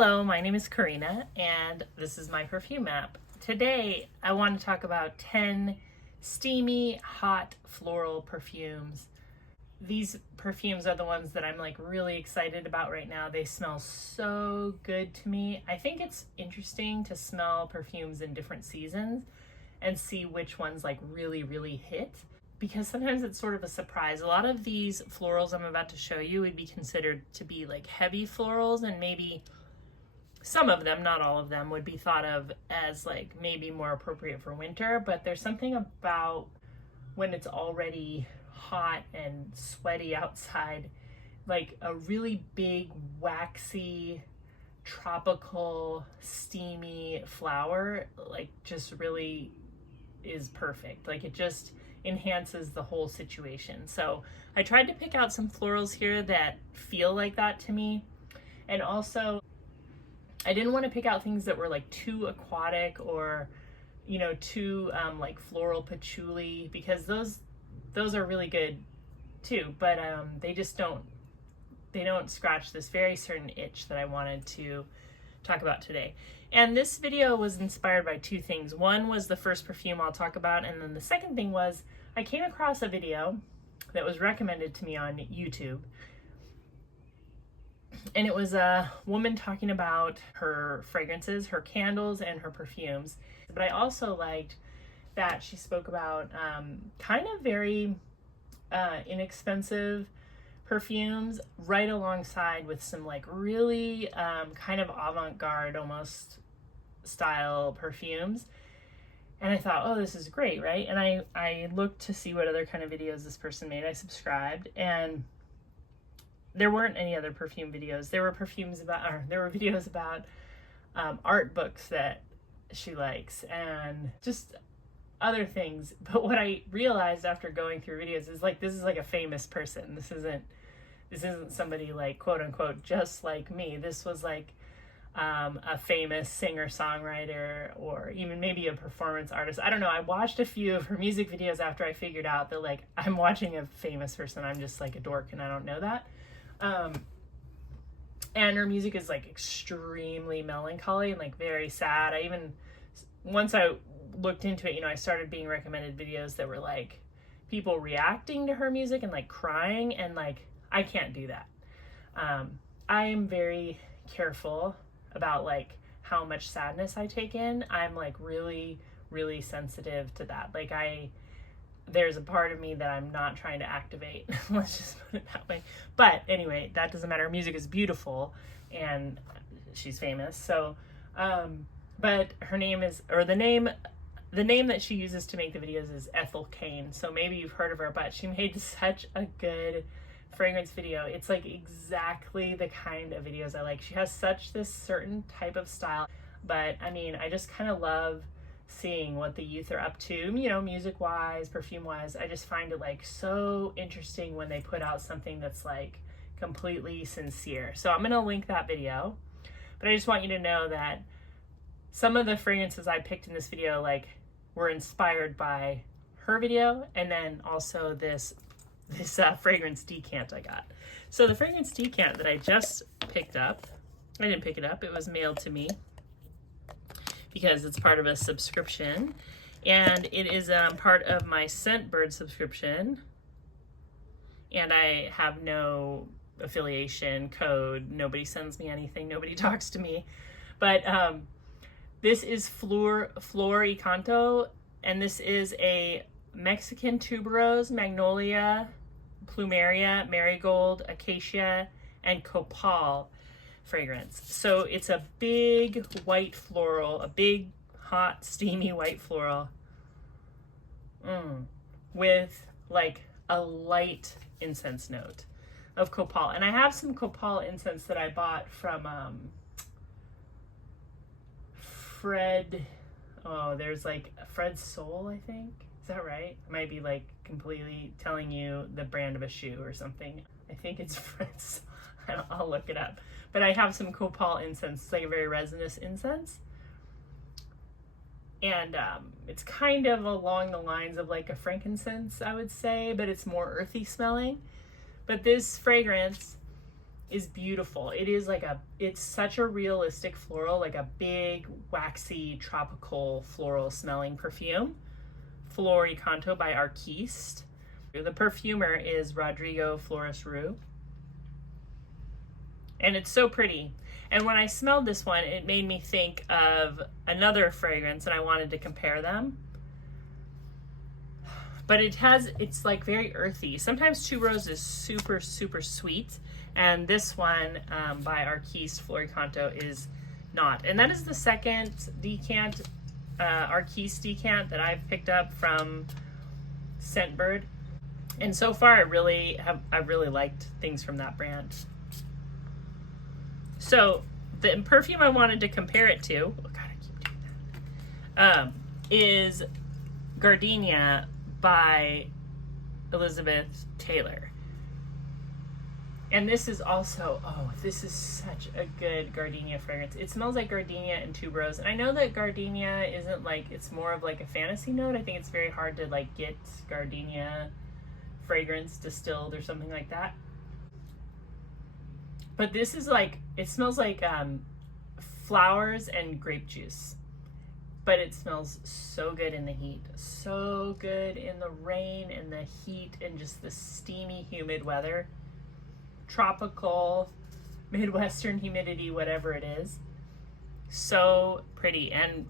Hello, my name is Karina, and this is my perfume app. Today, I want to talk about 10 steamy, hot floral perfumes. These perfumes are the ones that I'm like really excited about right now. They smell so good to me. I think it's interesting to smell perfumes in different seasons and see which ones like really hit, because sometimes it's sort of a surprise. A lot of these florals I'm about to show you would be considered to be like heavy florals, and maybe some of them, not all of them, would be thought of as like maybe more appropriate for winter. But there's something about when it's already hot and sweaty outside, like a really big, waxy, tropical, steamy flower, like just really is perfect. Like it just enhances the whole situation. So I tried to pick out some florals here that feel like that to me. And also, I didn't want to pick out things that were like too aquatic or, you know, too like floral patchouli, because those are really good too, but they don't scratch this very certain itch that I wanted to talk about today. And this video was inspired by two things. One was the first perfume I'll talk about, and then the second thing was I came across a video that was recommended to me on YouTube. And it was a woman talking about her fragrances, her candles, and her perfumes. But I also liked that she spoke about kind of very inexpensive perfumes right alongside with some like really kind of avant-garde almost style perfumes. And I thought, oh, this is great, right? And I looked to see what other kind of videos this person made. I subscribed, and there weren't any other perfume videos. There were videos about art books that she likes and just other things. But what I realized after going through videos is like, this is like a famous person. This isn't somebody like quote unquote just like me. This was like a famous singer-songwriter, or even maybe a performance artist. I don't know. I watched a few of her music videos after I figured out that like I'm watching a famous person. I'm just like a dork and I don't know that. And her music is like extremely melancholy and like very sad. Once I looked into it, you know, I started being recommended videos that were like people reacting to her music and like crying, and like I can't do that. I am very careful about like how much sadness I take in. I'm like really sensitive to that. Like there's a part of me that I'm not trying to activate. Let's just put it that way. But anyway, that doesn't matter. Her music is beautiful and she's famous. So, but her name is, or the name that she uses to make the videos is Ethel Cain. So maybe you've heard of her, but she made such a good fragrance video. It's like exactly the kind of videos I like. She has such this certain type of style, but I mean, I just kind of love seeing what the youth are up to, you know, music wise, perfume wise. I just find it like so interesting when they put out something that's like completely sincere. So I'm gonna link that video, but I just want you to know that some of the fragrances I picked in this video like were inspired by her video, and then also this fragrance decant I got. So the fragrance decant that I just picked up, I didn't pick it up, it was mailed to me because it's part of a subscription, and it is part of my Scentbird subscription, and I have no affiliation code. Nobody sends me anything, nobody talks to me, but this is Flor y Canto, and this is a Mexican tuberose, magnolia, plumeria, marigold, acacia, and copal fragrance. So it's a big white floral, a big hot steamy white floral with like a light incense note of copal. And I have some copal incense that I bought from there's like Fred Soul, I think. Is that right? I might be like completely telling you the brand of a shoe or something. I think it's Fred Soul. I'll look it up. But I have some copal incense. It's like a very resinous incense. And it's kind of along the lines of like a frankincense, I would say, but it's more earthy smelling. But this fragrance is beautiful. It is like it's such a realistic floral, like a big, waxy, tropical floral smelling perfume. Flor y Canto by Artiste. The perfumer is Rodrigo Flores Rue. And it's so pretty. And when I smelled this one, it made me think of another fragrance, and I wanted to compare them. But it's like very earthy. Sometimes tuberose is super, super sweet. And this one by Artiste Flor y Canto is not. And that is the second decant, Artiste decant that I've picked up from Scentbird. And so far I really liked things from that brand. So the perfume I wanted to compare it to, oh God, I keep doing that, is Gardenia by Elizabeth Taylor. And this is also, this is such a good Gardenia fragrance. It smells like Gardenia and tuberose. And I know that Gardenia isn't like, it's more of like a fantasy note. I think it's very hard to like get Gardenia fragrance distilled or something like that. But this is like, it smells like flowers and grape juice. But it smells so good in the heat. So good in the rain and the heat and just the steamy, humid weather. Tropical, Midwestern humidity, whatever it is. So pretty. And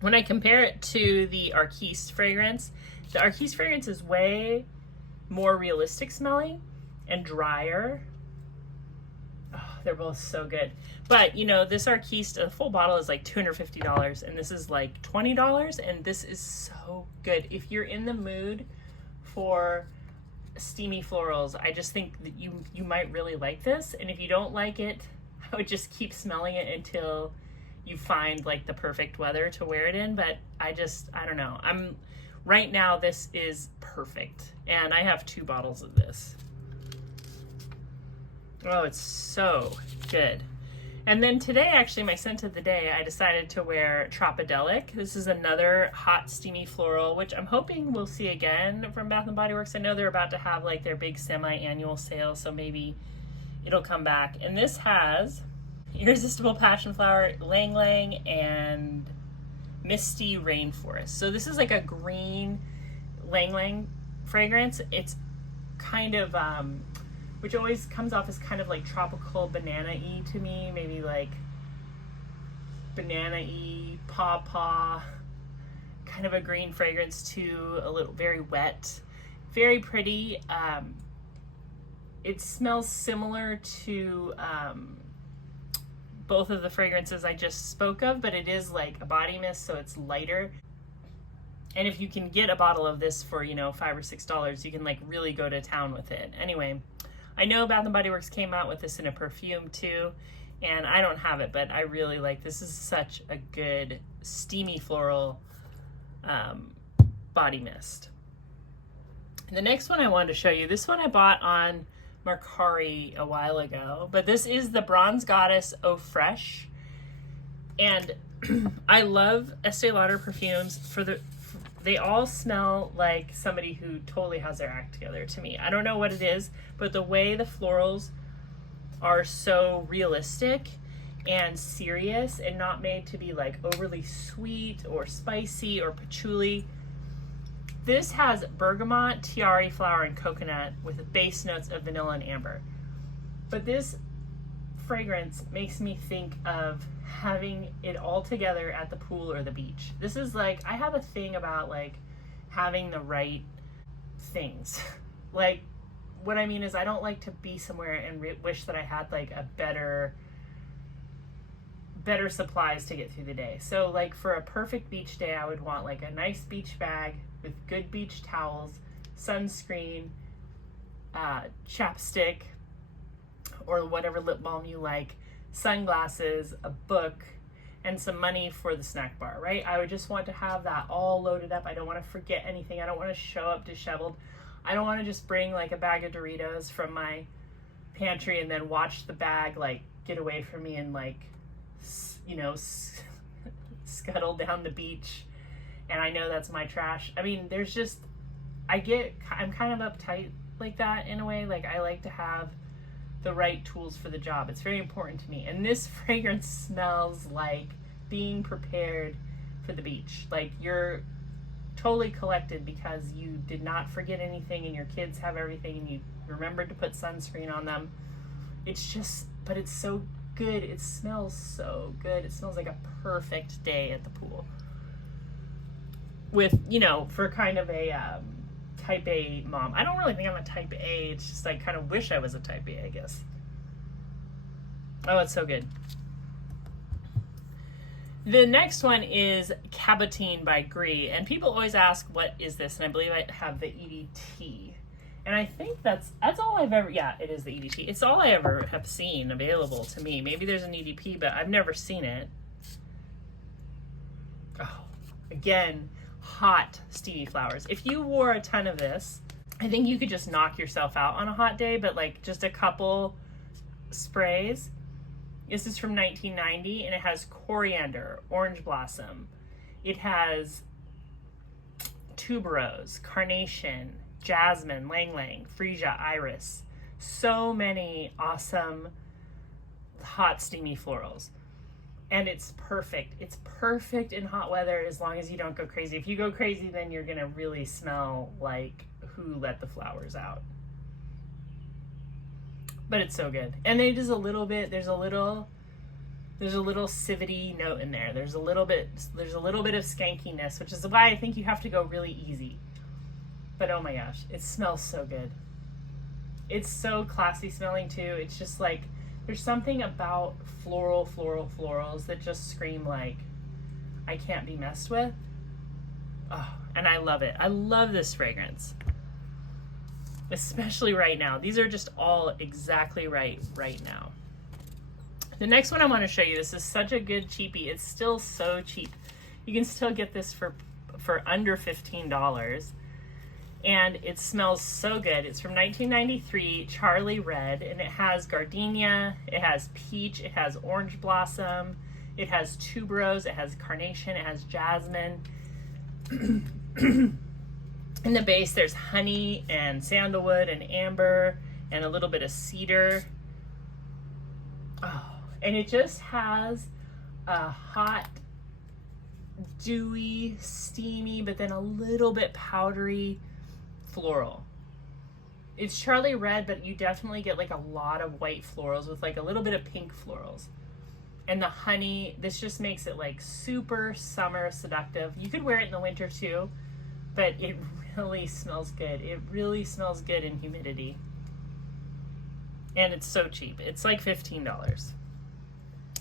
when I compare it to the Artiste fragrance, the Artiste fragrance is way more realistic smelling and drier. Oh, they're both so good. But, you know, this Artiste, a full bottle is like $250, and this is like $20, and this is so good. If you're in the mood for steamy florals, I just think that you might really like this. And if you don't like it, I would just keep smelling it until you find like the perfect weather to wear it in. But I don't know. Right now this is perfect, and I have 2 bottles of this. Oh, it's so good. And then today, actually, my scent of the day, I decided to wear Tropidelic. This is another hot, steamy floral, which I'm hoping we'll see again from Bath & Body Works. I know they're about to have like their big semi-annual sale, so maybe it'll come back. And this has Irresistible Passion Flower, Lang Lang, and Misty Rainforest. So this is like a green Lang Lang fragrance. It's kind of, which always comes off as kind of like tropical banana-y to me, maybe like banana-y, paw, kind of a green fragrance too, a little very wet, very pretty. It smells similar to both of the fragrances I just spoke of, but it is like a body mist, so it's lighter. And if you can get a bottle of this for, $5 or $6, you can like really go to town with it. Anyway, I know Bath & Body Works came out with this in a perfume too, and I don't have it, but I really like this. Is such a good steamy floral body mist. The next one I wanted to show you, this one I bought on Mercari a while ago, but this is the Bronze Goddess Eau Fraiche. And I love Estee Lauder perfumes they all smell like somebody who totally has their act together to me. I don't know what it is, but the way the florals are so realistic and serious and not made to be like overly sweet or spicy or patchouli. This has bergamot, tiare flower, and coconut with base notes of vanilla and amber. But this fragrance makes me think of having it all together at the pool or the beach. This is like, I have a thing about like having the right things. Like, what I mean is I don't like to be somewhere and wish that I had like a better supplies to get through the day. So like for a perfect beach day, I would want like a nice beach bag with good beach towels, sunscreen, chapstick, or whatever lip balm you like, sunglasses, a book, and some money for the snack bar, right? I would just want to have that all loaded up. I don't want to forget anything. I don't want to show up disheveled. I don't want to just bring like a bag of Doritos from my pantry and then watch the bag like get away from me and like, scuttle down the beach. And I know that's my trash. I mean, there's just, I'm kind of uptight like that in a way. Like I like to have the right tools for the job. It's very important to me. And this fragrance smells like being prepared for the beach. Like you're totally collected because you did not forget anything and your kids have everything and you remembered to put sunscreen on them. It's just, but it's so good. It smells so good. It smells like a perfect day at the pool. With, you know, for kind of a type A mom. I don't really think I'm a type A. It's just I kind of wish I was a type A, I guess. Oh, it's so good. The next one is Cabotine by Gree. And people always ask, what is this? And I believe I have the EDT. And I think that's all I've ever, yeah, it is the EDT. It's all I ever have seen available to me. Maybe there's an EDP, but I've never seen it. Oh, again, hot steamy flowers. If you wore a ton of this, I think you could just knock yourself out on a hot day, but like just a couple sprays. This is from 1990 and it has coriander, orange blossom. It has tuberose, carnation, jasmine, lang lang, freesia, iris. So many awesome hot steamy florals. And it's perfect. It's perfect in hot weather as long as you don't go crazy. If you go crazy, then you're gonna really smell like who let the flowers out. But it's so good. And it is a little bit, there's a little civety note in there. There's a little bit of skankiness, which is why I think you have to go really easy. But oh my gosh, it smells so good. It's so classy smelling too. It's just like, there's something about florals that just scream like, I can't be messed with. Oh, and I love it. I love this fragrance. Especially right now. These are just all exactly right now. The next one I want to show you, this is such a good cheapie. It's still so cheap. You can still get this for under $15. And it smells so good. It's from 1993, Charlie Red, and it has gardenia, it has peach, it has orange blossom, it has tuberose, it has carnation, it has jasmine. In the base, there's honey and sandalwood and amber and a little bit of cedar. Oh, and it just has a hot, dewy, steamy, but then a little bit powdery floral. It's Charlie Red, but you definitely get like a lot of white florals with like a little bit of pink florals. And the honey, this just makes it like super summer seductive. You could wear it in the winter too, but it really smells good. It really smells good in humidity. And it's so cheap. It's like $15.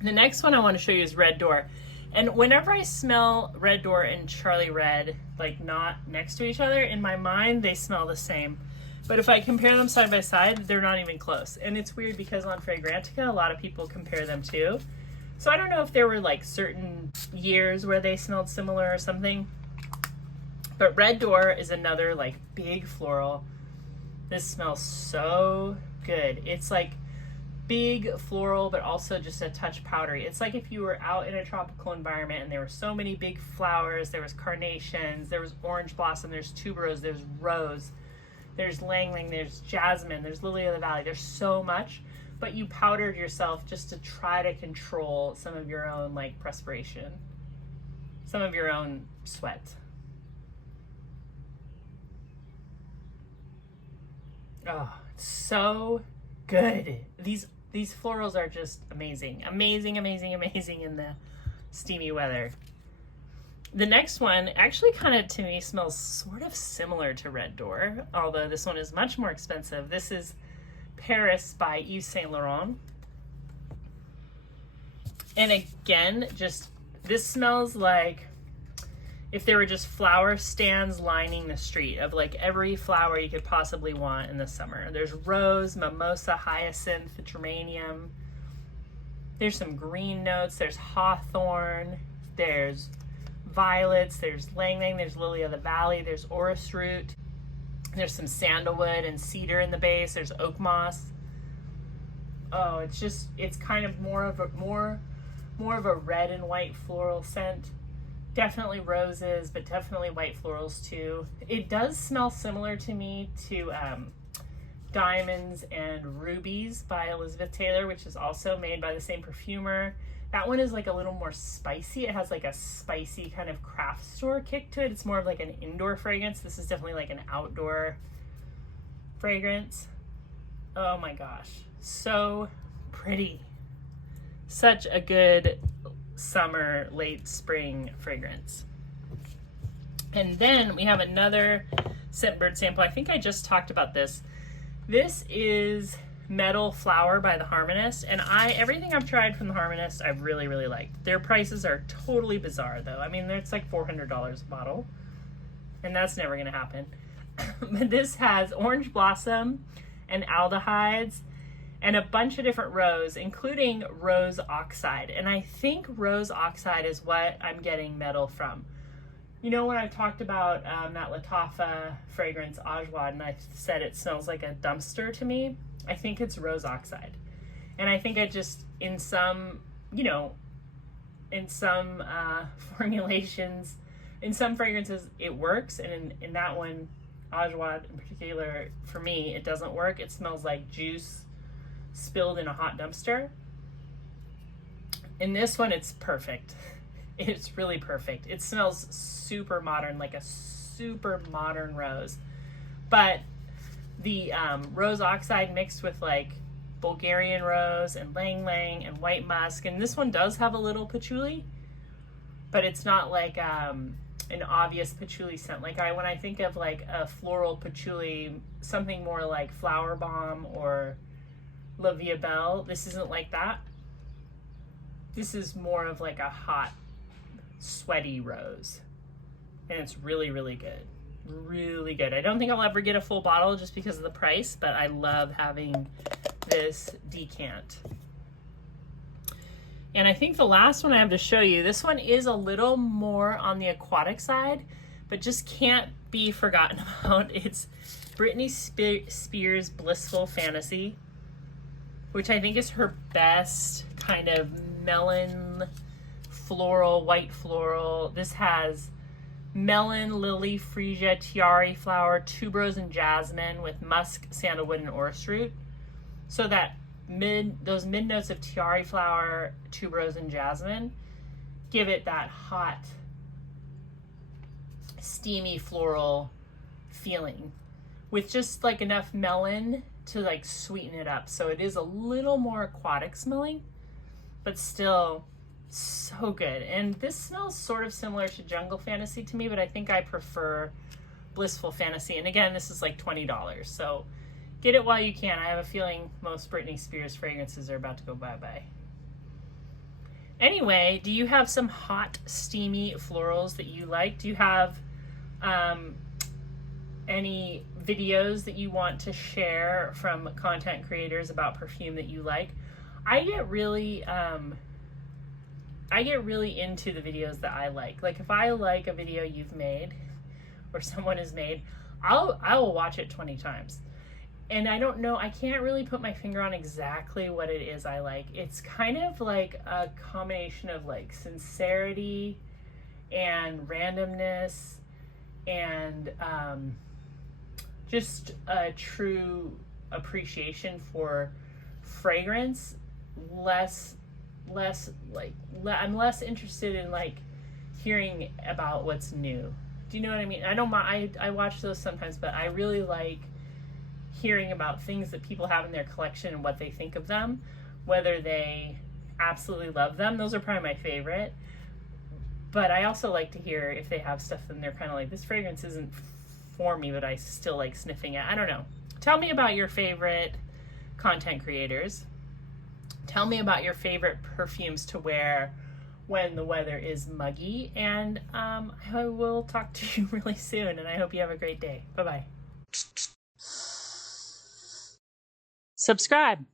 The next one I want to show you is Red Door. And whenever I smell Red Door and Charlie Red, like not next to each other, in my mind, they smell the same. But if I compare them side by side, they're not even close. And it's weird because on Fragrantica, a lot of people compare them too. So I don't know if there were like certain years where they smelled similar or something. But Red Door is another like big floral. This smells so good. It's like big floral, but also just a touch powdery. It's like if you were out in a tropical environment and there were so many big flowers. There was carnations, there was orange blossom, there's tuberose, there's rose, there's lang lang, there's jasmine, there's lily of the valley. There's so much, but you powdered yourself just to try to control some of your own like perspiration, some of your own sweat. Oh, it's so good. These florals are just amazing. Amazing in the steamy weather. The next one actually kind of to me smells sort of similar to Red Door, although this one is much more expensive. This is Paris by Yves Saint Laurent. And again, just this smells like if there were just flower stands lining the street of like every flower you could possibly want in the summer. There's rose, mimosa, hyacinth, geranium. There's some green notes. There's hawthorn. There's violets. There's lang lang. There's lily of the valley. There's orris root. There's some sandalwood and cedar in the base. There's oak moss. Oh, it's kind of more of a red and white floral scent. Definitely roses, but definitely white florals too. It does smell similar to me to Diamonds and Rubies by Elizabeth Taylor, which is also made by the same perfumer. That one is like a little more spicy. It has like a spicy kind of craft store kick to it. It's more of like an indoor fragrance. This is definitely like an outdoor fragrance. Oh my gosh, so pretty. Such a good summer, late spring fragrance. And then we have another Scentbird sample. I think I just talked about this. This is Metal Flower by the Harmonist, and everything I've tried from the Harmonist I've really, really liked. Their prices are totally bizarre though. I mean, it's like $400 a bottle, and that's never gonna happen. But this has orange blossom and aldehydes and a bunch of different rose, including rose oxide. And I think rose oxide is what I'm getting metal from. You know, when I talked about that Lattafa fragrance, Ajwad, and I said it smells like a dumpster to me, I think it's rose oxide. And I think I just, in some, you know, in some formulations, in some fragrances, it works. And in that one, Ajwad in particular, for me, it doesn't work. It smells like juice spilled in a hot dumpster. In this one, it's perfect. It's really perfect. It smells super modern, like a super modern rose. But the rose oxide mixed with like Bulgarian rose and lang lang and white musk, and this one does have a little patchouli, but it's not like an obvious patchouli scent. Like when I think of like a floral patchouli, something more like Flower Bomb or La Vie Belle, this isn't like that. This is more of like a hot, sweaty rose, and it's really, really good. Really good. I don't think I'll ever get a full bottle just because of the price, but I love having this decant. And I think the last one I have to show you, this one is a little more on the aquatic side, but just can't be forgotten about. It's Britney Spears' Blissful Fantasy, which I think is her best kind of melon floral, white floral. This has melon, lily, freesia, tiare flower, tuberose, and jasmine with musk, sandalwood, and orris root. So that those mid notes of tiare flower, tuberose, and jasmine give it that hot, steamy floral feeling with just like enough melon to like sweeten it up. So it is a little more aquatic smelling, but still so good. And this smells sort of similar to Jungle Fantasy to me, but I think I prefer Blissful Fantasy. And again, this is like $20, so get it while you can. I have a feeling most Britney Spears fragrances are about to go bye-bye. Anyway, do you have some hot, steamy florals that you like? Do you have any videos that you want to share from content creators about perfume that you like? I get really into the videos that I like. Like if I like a video you've made or someone has made, I will watch it 20 times. And I don't know, I can't really put my finger on exactly what it is I like. It's kind of like a combination of like sincerity and randomness and just a true appreciation for fragrance. I'm less interested in like hearing about what's new. Do you know what I mean? I watch those sometimes, but I really like hearing about things that people have in their collection and what they think of them, whether they absolutely love them. Those are probably my favorite. But I also like to hear if they have stuff and they're kind of like, this fragrance isn't for me, but I still like sniffing it. I don't know. Tell me about your favorite content creators. Tell me about your favorite perfumes to wear when the weather is muggy. And I will talk to you really soon, and I hope you have a great day. Bye-bye. Subscribe.